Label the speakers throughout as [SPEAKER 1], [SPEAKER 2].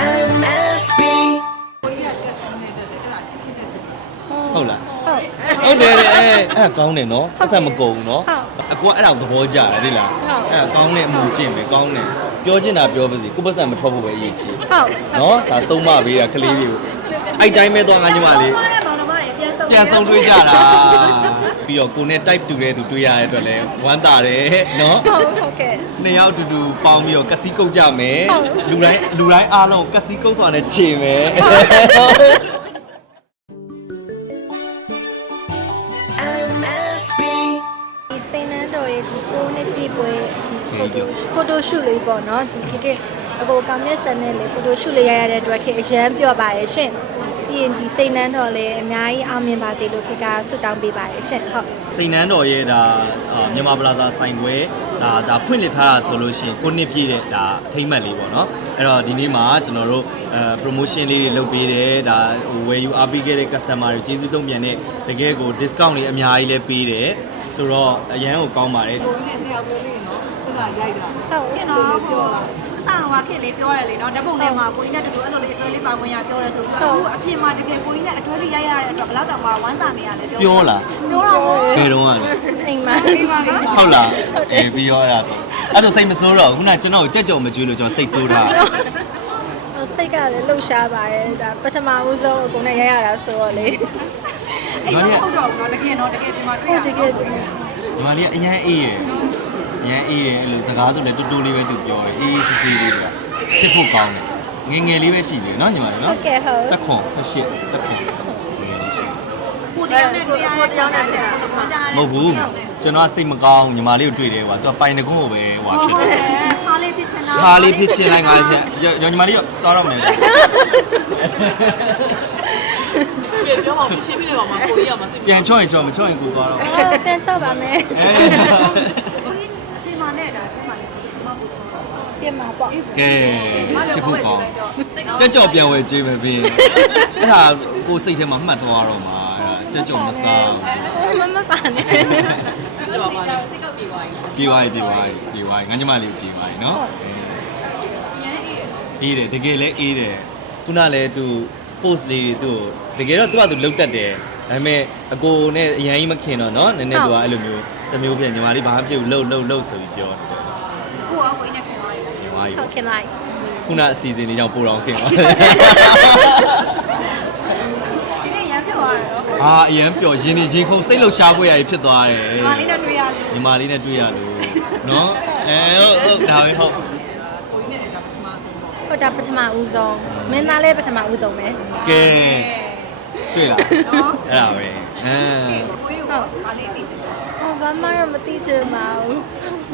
[SPEAKER 1] MSB
[SPEAKER 2] ဟုတ်လား
[SPEAKER 3] ဟုတ်
[SPEAKER 2] ဟုတ်တယ်တဲ့အဲအဲ့ဒါကောင်းတယ်နော်
[SPEAKER 3] ဟုတ်
[SPEAKER 2] ပတ်စံမကုန်ဘူးနော်
[SPEAKER 3] ဟုတ်
[SPEAKER 2] အကွာအဲ့ဒါကိုသဘောကျတယ်ဒီလား
[SPEAKER 3] ဟုတ်
[SPEAKER 2] အဲ့ဒါကောင်းတဲ့အမှုကျင့်ပဲကောင်းတယ်ပြောချင်တာပြောပါစီကိုယ်ပတ်စံမထွက်ဖို့ပဲအရေးကြီး
[SPEAKER 3] ဟုတ်
[SPEAKER 2] နော်ဒါဆုံးမပေးတာကလေးတွေကိုအဲ့တိုင်းပဲသွားငါညီမလေးပြန်ဆုံးတွေးကြတာပြီးတော့ကိုနဲ့ type တူတဲ့သူတွေ့ရတဲ့အတွက်လည်းဝမ်းသာတယ်နော်
[SPEAKER 3] ဟုတ်ဟုတ်ကဲ့
[SPEAKER 2] နှစ်ယောက်တူတူပေါင်းပြီးတော့ကစီကုတ်ကြမယ်
[SPEAKER 3] ဟုတ်
[SPEAKER 2] လူတိုင်းလူတိုင်းအားလုံးကစီကုတ်ဆိုတာနဲ့ခြေမယ်
[SPEAKER 1] MSB
[SPEAKER 3] ဒီစိန်နန်းတော်ရဲ့ဒီကိုနှစ်တိပွဲဒီဖိုတိုဖိုတိုရှူလေးပေါ့နော်ဒီကိကိအကိုကောင်မြတ်စံနဲ့လေဖိုတိုရှူလေးရရတဲ့အတွက်ခေအရန်ပြောပါရဲ့ရှင် ပြီးရင်ဒီစိန်နန်းတော်လည်းအများကြီးအောင်မြင်ပါစေလို့ခေကဆုတောင်းပေးပါရဲ့ရှင်ဟုတ်
[SPEAKER 2] စိန်နန်းတော်ရဲ့ဒါအာမြန်မာပလာဇာဆိုင်ခွဲဒါဒါဖွင့်လှစ်ထားတာဆိုလို့ရှိရင်ကိုနှစ်ပြည့်တဲ့ဒါအထိမ့်မှတ်လေးပေါ့နော်အဲ့တော့ဒီနေ့မှာကျွန်တော်တို့အဲ promotion လေးတွေလုပ်ပေးတယ်ဒါဟိုဝယ်ယူအားပေးခဲ့တဲ့ customer တွေကျေးဇူးတုံ့ပြန်တဲ့တကယ်ကို discount လေးအများကြီးလည်းပေးတယ်ဆိုတော့အရန်ကိုကောင်းပါတယ်
[SPEAKER 3] ဟုတ်
[SPEAKER 4] ဖြစ်နော်ဟိုအ ဆောင်ကဖြစ်လေးပြောရတယ်လေနော်ဓာတ်ပုံထဲမှာကိုကြီးနဲ့တူတူအဲ့လိုလေးအတွဲလေးပါဝင်ရပြောရဲဆိုတော့အခုအပြင်မှာတကယ်ကိုကြီးနဲ့အတွဲလေးရိုက်ရတဲ့အတွက်ဘယ်တော့တောင်မှဝမ်းသာနေရလဲပြော
[SPEAKER 2] ပြောလား
[SPEAKER 4] ပြောတော့ဟုတ်
[SPEAKER 2] ဘယ်တော့ကလဲ
[SPEAKER 3] အိမ်မှာ
[SPEAKER 4] ဒီမှာနော်
[SPEAKER 2] ဟုတ်လားအေးပြီးရောအဲ့ဒါဆိုအဲ့ဒါစိတ်မဆိုးတော့ခုနကကျွန်တော်ကိုကြက်ကြော်မကျွေးလို့ကျွန်တော်စိတ်ဆိုးတာ
[SPEAKER 3] စိတ်ကလည်းလှုပ်ရှားပါတယ်ဒါပထမဦးဆုံးအကုန်နဲ့ရရတာဆိုတော့လေ
[SPEAKER 4] အဲ့တော့ဟုတ်တော့ဘူးနော်တကယ်တော့တကယ်ဒီမှာတွေ့
[SPEAKER 3] ဟုတ်
[SPEAKER 4] ရ
[SPEAKER 3] တကယ်
[SPEAKER 2] ညီမလေးကအရန်အေးရယ် အရန်အေးရယ်အဲ့လိုစကားဆိုလည်းတူတူလေးပဲသူပြောတယ်အေးအေးဆေးဆေးလေးကချစ်ဖို့ကောင်းတယ်ငယ်ငယ်လေးပဲရှိတယ်နော်ညီမလေး
[SPEAKER 3] ဟု
[SPEAKER 2] နော်
[SPEAKER 3] တ်ကဲ့ဟုတ်
[SPEAKER 2] စက်ခွန်ဆက်ရှစ်စက်ခွန်ငယ်ငယ်လေးရှိတယ်
[SPEAKER 4] ကိုတရားနဲ့တွေ့ရတဲ့တရားနဲ့တွေ့တာမကြား
[SPEAKER 2] မဟုတ်ဘူးကျွန်တော်ကစိတ်မကောင်းညီမလေးကိုတွေ့တယ်ကွာသူကပိုင်တကုန်းကိုပဲဟွာ
[SPEAKER 4] ဟုတ်
[SPEAKER 2] ဖြစ်
[SPEAKER 4] တ
[SPEAKER 2] တယ်
[SPEAKER 4] ယ်ခါလေးဖြစ်ချင်တာ
[SPEAKER 2] ခါလေးဖြစ်ချင်လိုက်ငါလေးဖြစ်ရောညီမလေးရောတောင်းတော့မယ်
[SPEAKER 5] ပြောပါဦးရှင်းပြလိုက်ပါမှာကိုကြီးရမှာစိတ်
[SPEAKER 2] ပြန်ချော့ရင်ချော့မချော့ရင်ကိုသွားတော့
[SPEAKER 3] ပြန်ချော့ပါမယ်
[SPEAKER 2] အဲ
[SPEAKER 4] ကိုကြီးဒီမှာနဲ့ဒါချက်မှလည်းမဟုတ်ဘူး
[SPEAKER 3] ပြင်မှာပေါ့
[SPEAKER 2] ကဲချစ်ဖို့ကောင်းကြက်ကြော်ပြန်ဝယ်ကြည့်မယ်ပြီးအဲ့ဒါကိုစိတ်ထဲမှာမှတ်သွားတော့မှာအဲ့ဒါကြက်ကြော်မစား
[SPEAKER 3] မမပါနဲ့
[SPEAKER 5] ပြောပါမှာစိတ်ကောက်ပြေသွားပြီ
[SPEAKER 2] ပြေးသွားပြီပြေးသွားပြီပြေးသွားပြီငါညီမလေးပြေးသွားပြီနော်အေးတယ်တကယ်လဲအေးတယ်ခုနလည်းသူ post လေးတွေသူ့ကိုတကယ်တော့သူကသူလုတ်တတ်တယ်ဒါပေမဲ့အကိုနဲ့အရင်ကြီးမခင်တော့နော်နည်းနည်းသူကအဲ့လိုမျိုးတစ်မျိုးပြန်ညီမလေးဘာမှဖြစ်ဘူးလှုပ်လှုပ်လှုပ်ဆိုပြီးပြောတယ်
[SPEAKER 4] ကိုကကိုကြီးနဲ့ခင် သွားတယ်
[SPEAKER 2] ညီမကြီး
[SPEAKER 3] ဟုတ်ခင်လိုက်
[SPEAKER 2] ခုနအစီအစဉ်လေးကြောင့်ပို့တော့ခင်ပါ
[SPEAKER 4] ဒီနေ့ရမ်းပြောရတယ်နော်
[SPEAKER 2] အာအရန်ပျော်ရင်နေရင်ခုန်စိတ်လှုပ်ရှားပွဲရည်ဖြစ်သွားတယ်
[SPEAKER 4] ဒီမှာလေးနဲ့တွေ့ရလို့
[SPEAKER 2] ညီမလေးနဲ့တွေ့ရလို့နော်အဲဟုတ်ဟုတ်ဒါပဲဟုတ်
[SPEAKER 3] ဟုတ်တာပထမဦးဆုံးမင်းသားလည်းပထမဦးဆုံးပဲ
[SPEAKER 2] ကဲတွေ့လား
[SPEAKER 4] နော်
[SPEAKER 2] အဲ့ဒါပဲအမ်
[SPEAKER 4] ကိုကြီးကဘာလေးသိချင်တယ်
[SPEAKER 3] ဟော ဘာမှတော့မသိချင်ပါဘူး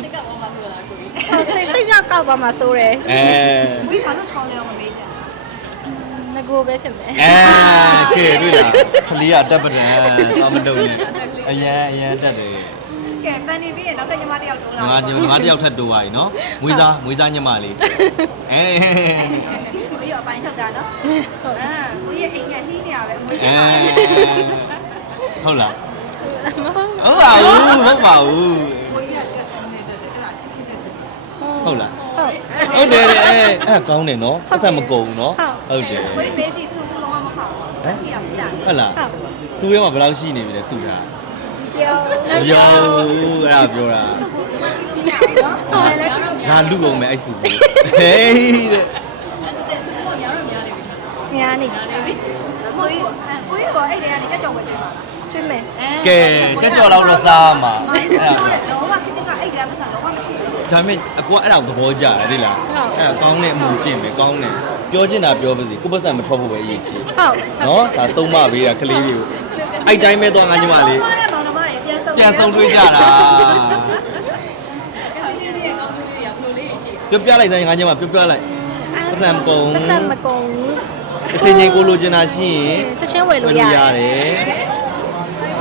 [SPEAKER 5] စိတ်ကောက်သွားမှာမလို့လားကိုကြီး
[SPEAKER 3] ဟောစိတ်စိတ်မြောက်ကောက်ပါမှာစိုးတယ်
[SPEAKER 2] အဲ
[SPEAKER 4] ကိုကြီးဘာလို့ချောင်းလဲအောင်မမေးချင်
[SPEAKER 3] ငကိုပဲဖြစ်မယ်
[SPEAKER 2] အဲကဲတွေ့လားခလေးကတက်ပဒံတော့မတုံနဲ့အရန်အရန်တက်တယ်
[SPEAKER 4] ကဲပန်နေပြီးရင်နောက်တစ်ညမတစ်ယောက်တိုးလာ
[SPEAKER 2] ငါညီမတယောက်ထပ်တိုးသွားပြီနော်မွေးစားမွေးစားညီမလေးအဲ
[SPEAKER 4] ကိုကြီးကအပိုင်းချက်တာနော်အာကိုကြီးရဲ့အိမ်ကနှီးနေရပဲအမွေး
[SPEAKER 2] အဲ
[SPEAKER 4] ထားတယ်
[SPEAKER 2] ဟုတ်လား
[SPEAKER 3] မ ဟုတ်
[SPEAKER 2] ဟုတ်ပါဘူးဟုတ်ပါဘူး
[SPEAKER 5] ကိုကြီးကကက်ဆန်နေတဲ့အဲ့ဒါခက်ခက်တဲ့
[SPEAKER 2] ဟုတ်လား
[SPEAKER 3] ဟုတ်
[SPEAKER 2] ဟုတ်တယ်တဲ့အဲအဲ့ဒါကောင်းတယ်နော်ပတ်စံမကုန်ဘူးနော်ဟုတ်တယ်
[SPEAKER 4] ကိုကြီးမေးကြည့်စူးဘူးလုံးဝမဖောက်ဘူးဆက်ချီရမကြဘူး
[SPEAKER 2] ဟုတ်လား
[SPEAKER 3] ဟုတ်
[SPEAKER 2] စူးရဲမှာဘယ်လောက်ရှိနေပြီလဲစူတာ
[SPEAKER 3] ပြော
[SPEAKER 2] မပြောဘူးအဲ့ဒါပြောတာ
[SPEAKER 4] ဟုတ်တယ်လေ
[SPEAKER 2] ငါလူအောင်မယ်အဲ့စူဟေးတဲ့
[SPEAKER 5] အဲ့ဒါသူကများတော့များနေပြီ
[SPEAKER 3] များနေ
[SPEAKER 5] များနေပြီ
[SPEAKER 4] ကိုကြီးကိုကြီးကအဲ့တဲကနေကြက်ကြော်ဝယ်တယ်ပါလား
[SPEAKER 3] ကျွတ်မယ်
[SPEAKER 2] ကဲကြက်ကြော်လောက်တော့စားမှာ
[SPEAKER 4] မိုင်းစ
[SPEAKER 2] အဲ့
[SPEAKER 4] ပြော
[SPEAKER 2] ဒါ
[SPEAKER 4] တယ်လုံးဝခိတကအဲ့တဲမစားလုံးဝမထီဘူး
[SPEAKER 2] ဒါပေမဲ့အကွာအဲ့ဒါကိုသဘောကျတယ်ဒီလားအဲ့ဒါကောင်းတဲ့အမှုကျင့်ပဲကောင်းတယ်ပြောချင်တာပြောပါစီကိုယ်ပတ်စံမထွက်ဖို့ပဲအရေးကြီး
[SPEAKER 3] ဟုတ်
[SPEAKER 2] နော်ဒါဆုံးမပေးတာကလေးတွေကိုအဲ့တိုင်းပဲသွားငါညီမလေး
[SPEAKER 4] ဘာလဲဘာလို့မလဲပြန်ဆုံး
[SPEAKER 2] ပြန်ဆုံးတွေးကြတာ
[SPEAKER 5] အဲ့ဒီလေးရဲ့ကောင်းကျိုးလေးတွေကဘယ်လိုလေးရှိ
[SPEAKER 2] ပြောပြလိုက်စမ်းငါညီမပြောပြလိုက်ပတ်စံမကုန်
[SPEAKER 3] ပတ်စံမကုန်ဘူး
[SPEAKER 2] အချိန်ချင်းကိုလိုချင်တာရှိရင်
[SPEAKER 3] ချက်ချင်းဝယ်လို့ရ
[SPEAKER 2] ရ
[SPEAKER 3] တယ်
[SPEAKER 2] တယ်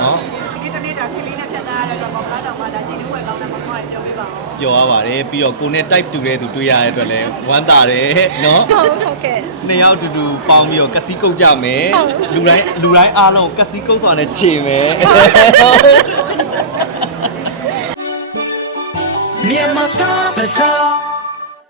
[SPEAKER 2] နော်
[SPEAKER 4] ဒီတနေ့တာကလေးနဲ့ဖြတ်သားရတဲ့တော့ဘာတော့မှဒါကြည့်လို့ဝယ်ကောင်းတယ်မမပြောပြပါဦး
[SPEAKER 2] ပြောရပါတယ်ပြီးတော့ကိုနဲ့ type တူတဲ့သူတွေ့ရတဲ့အတွက်လည်းဝမ်းသာတယ်နော်
[SPEAKER 3] ဟုတ်ဟုတ်ကဲ့
[SPEAKER 2] နှစ်ယောက်တူတူပေါင်းပြီးတော့ကစီကုတ်ကြမယ်
[SPEAKER 3] ဟုတ်
[SPEAKER 2] လူတိုင်းလူတိုင်းအားလုံးကစီကုတ်ဆိုတာနဲ့ခြေမယ်
[SPEAKER 1] Myanmar Star Bazaar